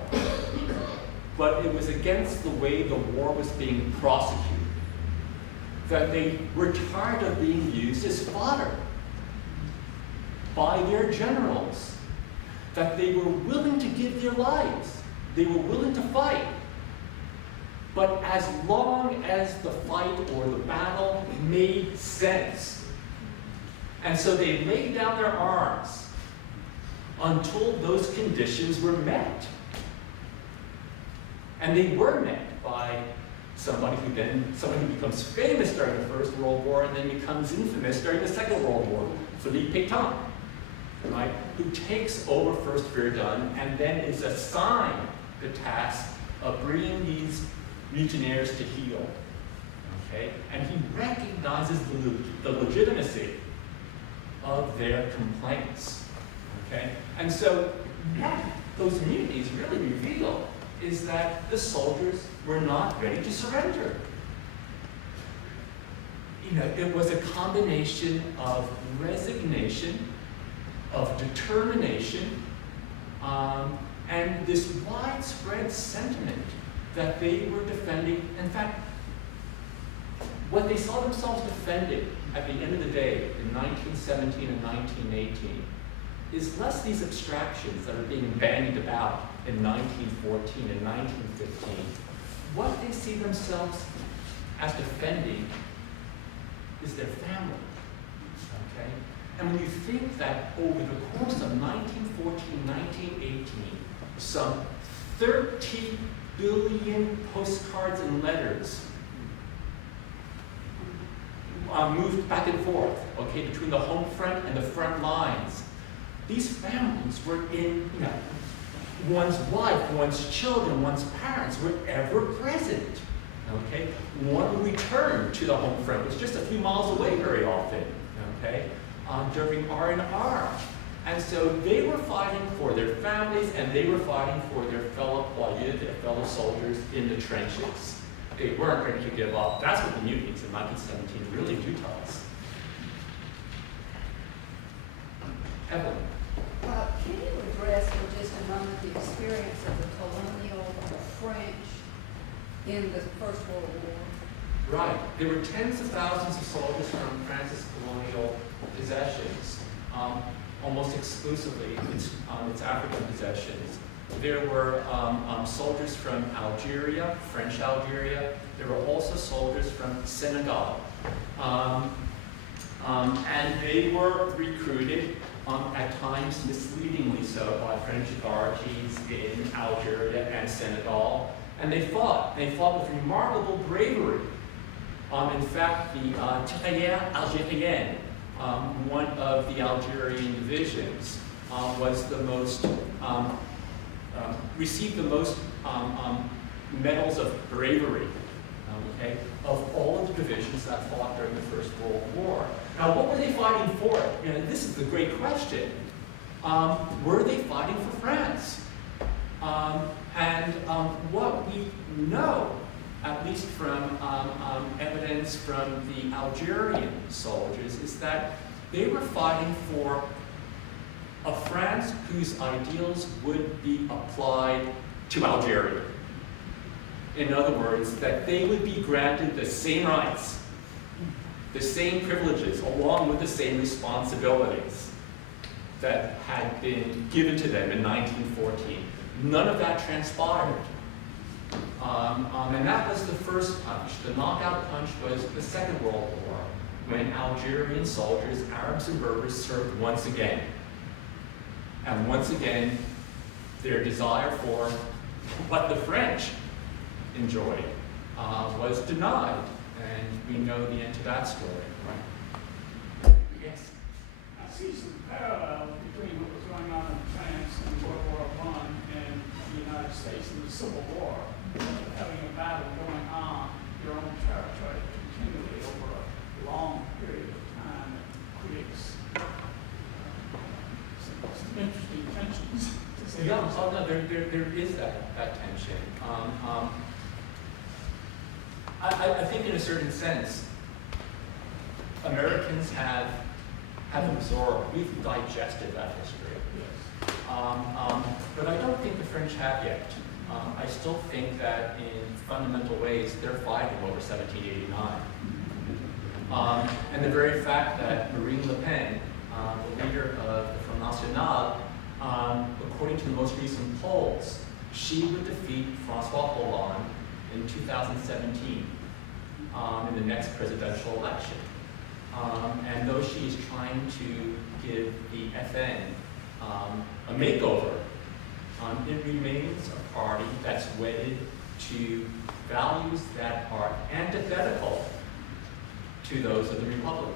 but it was against the way the war was being prosecuted. That they were tired of being used as fodder by their generals. That they were willing to give their lives. They were willing to fight. But as long as the fight or the battle made sense. And so they laid down their arms until those conditions were met. And they were met by somebody who becomes famous during the First World War and then becomes infamous during the Second World War, Philippe Pétain. right, who takes over first Verdun and then is assigned the task of bringing these mutineers to heel. Okay? And he recognizes the legitimacy of their complaints. Okay? And so what those mutinies really reveal is that the soldiers were not ready to surrender. You know, it was a combination of resignation, of determination, and this widespread sentiment that they were defending. In fact, what they saw themselves defending at the end of the day in 1917 and 1918 is less these abstractions that are being bandied about in 1914 and 1915. What they see themselves as defending is their family. Okay? And when you think that over the course of 1914, 1918, some 30 billion postcards and letters moved back and forth, okay, between the home front and the front lines. These families were in, you know, one's wife, one's children, one's parents were ever present. Okay, one would return to the home front, which was just a few miles away very often. Okay, during R&R, and so they were fighting for their families, and they were fighting for their fellow poilus, their fellow soldiers in the trenches. They weren't ready to give up. That's what the mutinies in 1917 really do tell us. Evelyn. Can you address for just a moment the experience of the colonial French in the First World War? Right. There were tens of thousands of soldiers from France's colonial possessions, almost exclusively its African possessions. There were soldiers from Algeria, French Algeria. There were also soldiers from Senegal. And they were recruited, at times misleadingly so, by French authorities in Algeria and Senegal. And they fought. They fought with remarkable bravery. In fact, the Tirailleurs Algérienne, one of the Algerian divisions, was the most, received the most medals of bravery, okay, of all of the divisions that fought during the First World War. Now, what were they fighting for? You know, this is the great question. Were they fighting for France? What we know, at least from evidence from the Algerian soldiers, is that they were fighting for a France whose ideals would be applied to Algeria. In other words, that they would be granted the same rights, the same privileges, along with the same responsibilities that had been given to them in 1914. None of that transpired. And that was the first punch. The knockout punch was the Second World War, when Algerian soldiers, Arabs and Berbers, served once again. And once again, their desire for what the French enjoyed was denied. And we know the end to that story, right? Yes? I see some parallels between what was going on in France in World War I and the United States in the Civil War, having a battle going on your own territory continually over a long period of time that creates some interesting tensions. To say Yeah, the least. oh no, there is that tension. I think in a certain sense, Americans have absorbed, we've digested that history. Yes. But I don't think the French have yet. I still think that in fundamental ways, they're fighting over 1789. And the very fact that Marine Le Pen, the leader of the Front National, according to the most recent polls, she would defeat Francois Hollande in 2017 in the next presidential election. And though she is trying to give the FN a makeover, it remains a party that's wedded to values that are antithetical to those of the Republic.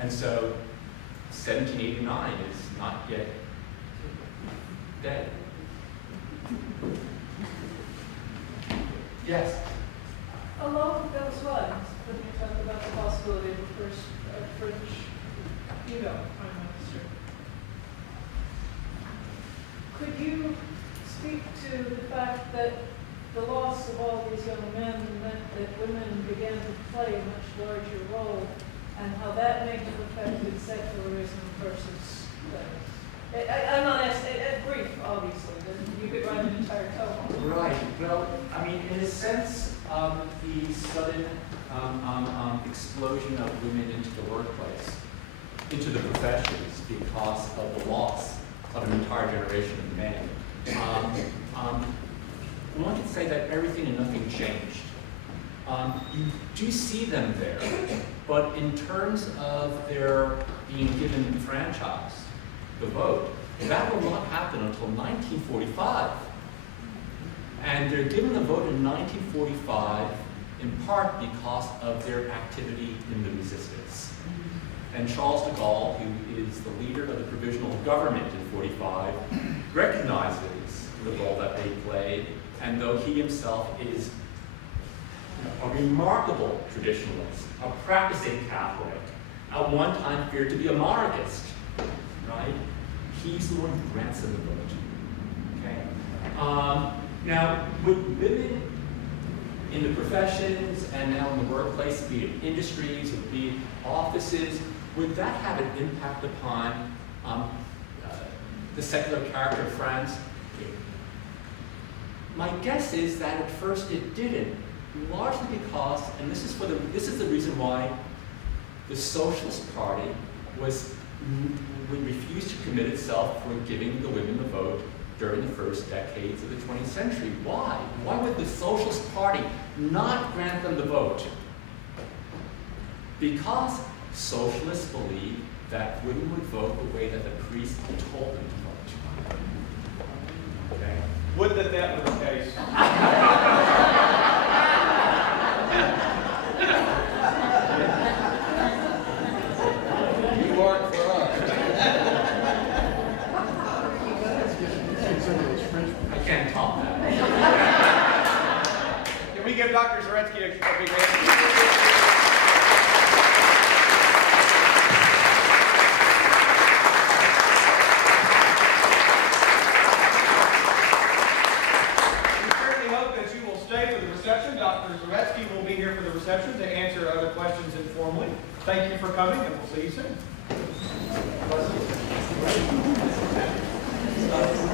And so 1789 is not yet dead. Yes? Along those lines, when you talk about the possibility of a first French, Prime Minister, could you speak to the fact that the loss of all these young men meant that women began to play a much larger role, and how that may have affected secularism versus I'm not asking, brief, obviously, but you could write an entire tome. Right. Well, I mean, in a sense, the sudden explosion of women into the workplace, into the professions, because of the loss of an entire generation of men. One could say that everything and nothing changed. You do see them there, but in terms of their being given the franchise, the vote, that will not happen until 1945. And they're given the vote in 1945 in part because of their activity in the resistance. And Charles de Gaulle, who is the leader of the provisional government in 45, recognizes the role that they played, and though he himself is a remarkable traditionalist, a practicing Catholic, at one time feared to be a monarchist, right? He's the one who grants them the vote. Okay. Now, would women in the professions and now in the workplace, be it industries or be it offices, would that have an impact upon the secular character of France? My guess is that at first it didn't, largely because, and this is the reason why the Socialist Party would refuse to commit itself for giving the women the vote during the first decades of the 20th century. Why? Why would the Socialist Party not grant them the vote? Because socialists believe that women would vote the way that the priest told them to vote. Okay? Would that were the case. You work for us. I can't top that. Can we give Dr. Zaretsky a big hand? Dr. Zaretsky will be here for the reception to answer other questions informally. Thank you for coming, and we'll see you soon.